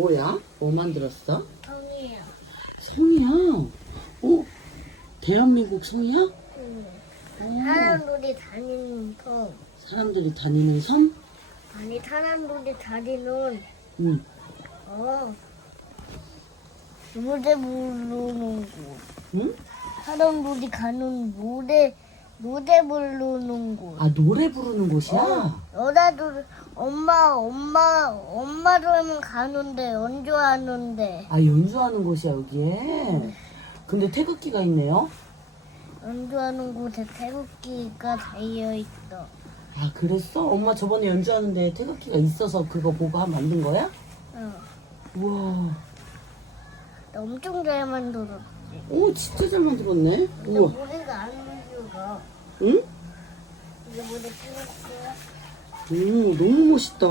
뭐야? 뭐 만들었어? 성이에요. 성이야. 어? 대한민국 성이야? 응. 어, 사람들이 다니는 성. 사람들이 다니는 섬? 아니 사람들이 다니는 응. 어 노래 부르는 곳. 응? 사람들이 가는 노래 노래 부르는 곳. 아, 노래 부르는 곳이야? 어, 여자들 엄마 엄마 엄마들은 가는데 연주하는데 아, 연주하는 곳이야, 여기에. 근데 태극기가 있네요. 연주하는 곳에 태극기가 달려 있어. 아, 그랬어? 엄마 저번에 연주하는데 태극기가 있어서 그거 보고 한 만든 거야? 어. 우와. 나 엄청 잘 만들었지. 오, 진짜 잘 만들었네. 근데 우와. 움직여. 응? 태극기야? 오, 너무 멋있다.